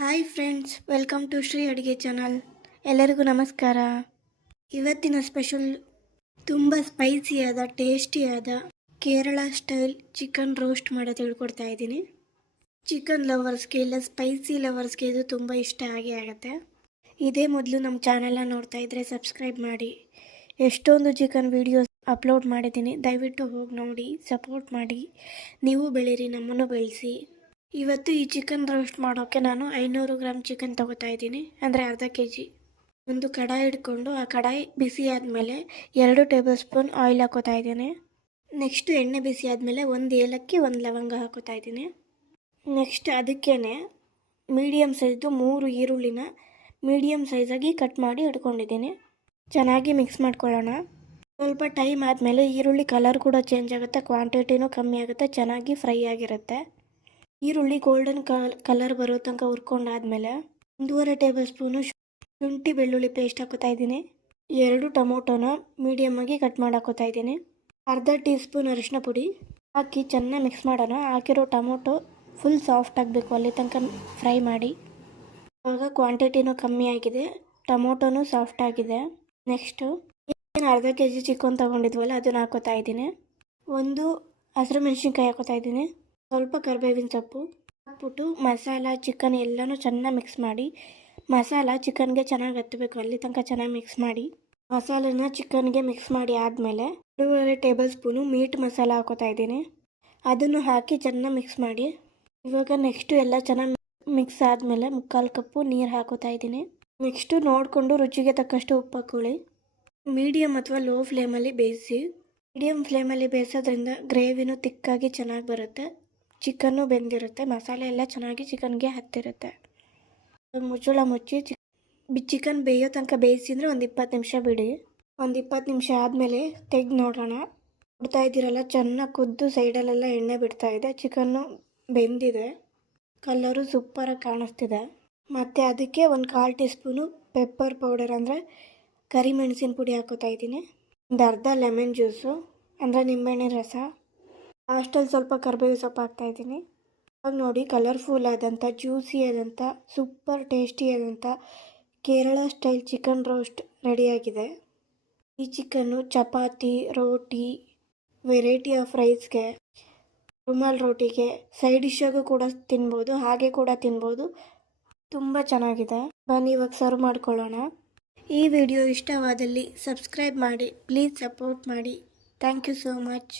Hi friends, welcome to Shri Aduge channel. ಎಲ್ಲರಿಗೂ ನಮಸ್ಕಾರ. ಇವತ್ತಿನ ಸ್ಪೆಷಲ್ ತುಂಬ ಸ್ಪೈಸಿಯಾದ ಟೇಸ್ಟಿಯಾದ ಕೇರಳ ಸ್ಟೈಲ್ ಚಿಕನ್ ರೋಸ್ಟ್ ಮಾಡೋದು ಹೇಳ್ಕೊಡ್ತಾ ಇದ್ದೀನಿ. ಚಿಕನ್ ಲವರ್ಸ್ಗೆ ಇಲ್ಲ ಸ್ಪೈಸಿ ಲವರ್ಸ್ಗೆ ಇದು ತುಂಬ ಇಷ್ಟ ಆಗುತ್ತೆ. ಇದೇ ಮೊದಲು ನಮ್ಮ ಚಾನಲ್ನ ನೋಡ್ತಾ ಇದ್ದರೆ ಸಬ್ಸ್ಕ್ರೈಬ್ ಮಾಡಿ. ಎಷ್ಟೊಂದು ಚಿಕನ್ ವೀಡಿಯೋಸ್ ಅಪ್ಲೋಡ್ ಮಾಡಿದ್ದೀನಿ, ದಯವಿಟ್ಟು ಹೋಗಿ ನೋಡಿ ಸಪೋರ್ಟ್ ಮಾಡಿ. ನೀವು ಬೆಳೀರಿ, ನಮ್ಮನ್ನು ಬೆಳೆಸಿ. ಇವತ್ತು ಈ ಚಿಕನ್ ರೋಸ್ಟ್ ಮಾಡೋಕ್ಕೆ ನಾನು 500 ಗ್ರಾಮ್ ಚಿಕನ್ ತೊಗೋತಾ ಇದ್ದೀನಿ, ಅಂದರೆ ಅರ್ಧ kg. ಒಂದು ಕಡಾಯಿ ಇಟ್ಕೊಂಡು ಆ ಕಡಾಯಿ ಬಿಸಿ ಆದಮೇಲೆ 2 ಟೇಬಲ್ ಸ್ಪೂನ್ ಆಯಿಲ್ ಹಾಕೋತಾ ಇದ್ದೀನಿ. ನೆಕ್ಸ್ಟ್ ಎಣ್ಣೆ ಬಿಸಿ ಆದಮೇಲೆ 1 ಏಲಕ್ಕಿ 1 ಲವಂಗ ಹಾಕೋತಾ ಇದ್ದೀನಿ. ನೆಕ್ಸ್ಟ್ ಅದಕ್ಕೇ ಮೀಡಿಯಮ್ ಸೈಜ್ದು 3 ಈರುಳ್ಳಿನ ಮೀಡಿಯಮ್ ಸೈಜಾಗಿ ಕಟ್ ಮಾಡಿ ಇಟ್ಕೊಂಡಿದ್ದೀನಿ. ಚೆನ್ನಾಗಿ ಮಿಕ್ಸ್ ಮಾಡ್ಕೊಳ್ಳೋಣ. ಸ್ವಲ್ಪ ಟೈಮ್ ಆದಮೇಲೆ ಈರುಳ್ಳಿ ಕಲರ್ ಕೂಡ ಚೇಂಜ್ ಆಗುತ್ತೆ, ಕ್ವಾಂಟಿಟಿನೂ ಕಮ್ಮಿ ಆಗುತ್ತೆ, ಚೆನ್ನಾಗಿ ಫ್ರೈ ಆಗಿರುತ್ತೆ. ಈರುಳ್ಳಿ ಗೋಲ್ಡನ್ ಕಲರ್ ಬರೋ ತನಕ ಹುರ್ಕೊಂಡಾದ್ಮೇಲೆ 1.5 ಟೇಬಲ್ ಸ್ಪೂನು ಶುಂಠಿ ಬೆಳ್ಳುಳ್ಳಿ ಪೇಸ್ಟ್ ಹಾಕೋತಾ ಇದ್ದೀನಿ. 2 ಟೊಮೊಟೊನ ಮೀಡಿಯಮ್ ಆಗಿ ಕಟ್ ಮಾಡಿ ಹಾಕೋತಾ ಇದ್ದೀನಿ. ಅರ್ಧ ಟೀ ಸ್ಪೂನ್ ಅರಿಶಿನ ಪುಡಿ ಹಾಕಿ ಚೆನ್ನಾಗಿ ಮಿಕ್ಸ್ ಮಾಡೋಣ. ಹಾಕಿರೋ ಟೊಮೊಟೊ ಫುಲ್ ಸಾಫ್ಟ್ ಆಗಬೇಕು, ಅಲ್ಲಿ ತನಕ ಫ್ರೈ ಮಾಡಿ. ಇವಾಗ ಕ್ವಾಂಟಿಟಿನೂ ಕಮ್ಮಿ ಆಗಿದೆ, ಟೊಮೊಟೊನೂ ಸಾಫ್ಟ್ ಆಗಿದೆ. ನೆಕ್ಸ್ಟು ಏನು ಅರ್ಧ kg ಚಿಕನ್ ತೊಗೊಂಡಿದ್ವಲ್ಲ ಅದನ್ನು ಹಾಕೋತಾ ಇದ್ದೀನಿ. 1 ಹಸಿರು ಮೆಣಸಿನ್ಕಾಯಿ ಹಾಕೋತಾ ಇದ್ದೀನಿ. ಸ್ವಲ್ಪ ಕರಿಬೇವಿನ ಸೊಪ್ಪು ಹಾಕ್ಬಿಟ್ಟು ಮಸಾಲ ಚಿಕನ್ ಎಲ್ಲನೂ ಚೆನ್ನಾಗಿ ಮಿಕ್ಸ್ ಮಾಡಿ. ಮಸಾಲ ಚಿಕನ್ಗೆ ಚೆನ್ನಾಗಿ ಹತ್ತಬೇಕು, ಅಲ್ಲಿ ತನಕ ಚೆನ್ನಾಗಿ ಮಿಕ್ಸ್ ಮಾಡಿ. ಮಸಾಲೆನ ಚಿಕನ್ಗೆ ಮಿಕ್ಸ್ ಮಾಡಿ ಆದಮೇಲೆ 2.5 ಟೇಬಲ್ ಸ್ಪೂನು ಮೀಟ್ ಮಸಾಲ ಹಾಕೋತಾ ಇದ್ದೀನಿ. ಅದನ್ನು ಹಾಕಿ ಚೆನ್ನಾಗಿ ಮಿಕ್ಸ್ ಮಾಡಿ. ಇವಾಗ ನೆಕ್ಸ್ಟು ಎಲ್ಲ ಚೆನ್ನಾಗಿ ಮಿಕ್ಸ್ ಆದಮೇಲೆ 3/4 ಕಪ್ಪು ನೀರು ಹಾಕೋತಾ ಇದ್ದೀನಿ. ನೆಕ್ಸ್ಟು ನೋಡಿಕೊಂಡು ರುಚಿಗೆ ತಕ್ಕಷ್ಟು ಉಪ್ಪು ಹಾಕ್ಕೊಳ್ಳಿ. ಮೀಡಿಯಮ್ ಅಥವಾ ಲೋ ಫ್ಲೇಮಲ್ಲಿ ಬೇಯಿಸಿ. ಮೀಡಿಯಮ್ ಫ್ಲೇಮಲ್ಲಿ ಬೇಯಿಸೋದ್ರಿಂದ ಗ್ರೇವಿನೂ ತಿಕ್ಕಾಗಿ ಚೆನ್ನಾಗಿ ಬರುತ್ತೆ, ಚಿಕನ್ನು ಬೆಂದಿರುತ್ತೆ, ಮಸಾಲೆ ಎಲ್ಲ ಚೆನ್ನಾಗಿ ಚಿಕನ್ಗೆ ಹತ್ತಿರುತ್ತೆ. ಮುಚ್ಚಳ ಮುಚ್ಚಿ ಚಿಕನ್ ಬೇಯೋ ತನಕ ಬೇಯಿಸಿದ್ರೆ ಒಂದು 20 ನಿಮಿಷ ಬಿಡಿ. ಒಂದು 20 ನಿಮಿಷ ಆದಮೇಲೆ ತೆಗೆದು ನೋಡೋಣ. ನೋಡ್ತಾ ಇದ್ದೀರಲ್ಲ, ಚೆನ್ನಾಗಿ ಕುದ್ದು ಸೈಡಲ್ಲೆಲ್ಲ ಎಣ್ಣೆ ಬಿಡ್ತಾ ಇದೆ. ಚಿಕನ್ನು ಬೆಂದಿದೆ, ಕಲರು ಸೂಪರಾಗಿ ಕಾಣಿಸ್ತಿದೆ. ಮತ್ತು ಅದಕ್ಕೆ 1/4 ಟೀ ಸ್ಪೂನು ಪೆಪ್ಪರ್ ಪೌಡರ್ ಅಂದರೆ ಕರಿಮೆಣಸಿನ ಪುಡಿ ಹಾಕೋತಾ ಇದ್ದೀನಿ. ಒಂದು ಅರ್ಧ ಲೆಮನ್ ಜ್ಯೂಸು ಅಂದರೆ ನಿಂಬೆಹಣ್ಣಿನ ರಸ, ಲಾಸ್ಟಲ್ಲಿ ಸ್ವಲ್ಪ ಕರಿಬೇವು ಸೊಪ್ಪು ಹಾಕ್ತಾಯಿದ್ದೀನಿ. ಇವಾಗ ನೋಡಿ, ಕಲರ್ಫುಲ್ ಆದಂಥ ಜ್ಯೂಸಿ ಆದಂಥ ಸೂಪರ್ ಟೇಸ್ಟಿ ಆದಂಥ ಕೇರಳ ಸ್ಟೈಲ್ ಚಿಕನ್ ರೋಸ್ಟ್ ರೆಡಿಯಾಗಿದೆ. ಈ ಚಿಕನ್ನು ಚಪಾತಿ, ರೋಟಿ, ವೆರೈಟಿ ಆಫ್ ರೈಸ್ಗೆ, ರುಮಾಲ್ ರೋಟಿಗೆ ಸೈಡ್ ಡಿಶ್ಶಾಗೂ ಕೂಡ ತಿನ್ಬೋದು, ಹಾಗೆ ಕೂಡ ತಿನ್ಬೋದು. ತುಂಬ ಚೆನ್ನಾಗಿದೆ. ಬನ್ನಿ ಇವಾಗ ಸರ್ವ್ ಮಾಡ್ಕೊಳ್ಳೋಣ. ಈ ವಿಡಿಯೋ ಇಷ್ಟವಾದಲ್ಲಿ ಸಬ್ಸ್ಕ್ರೈಬ್ ಮಾಡಿ, ಪ್ಲೀಸ್ ಸಪೋರ್ಟ್ ಮಾಡಿ. Thank you so much.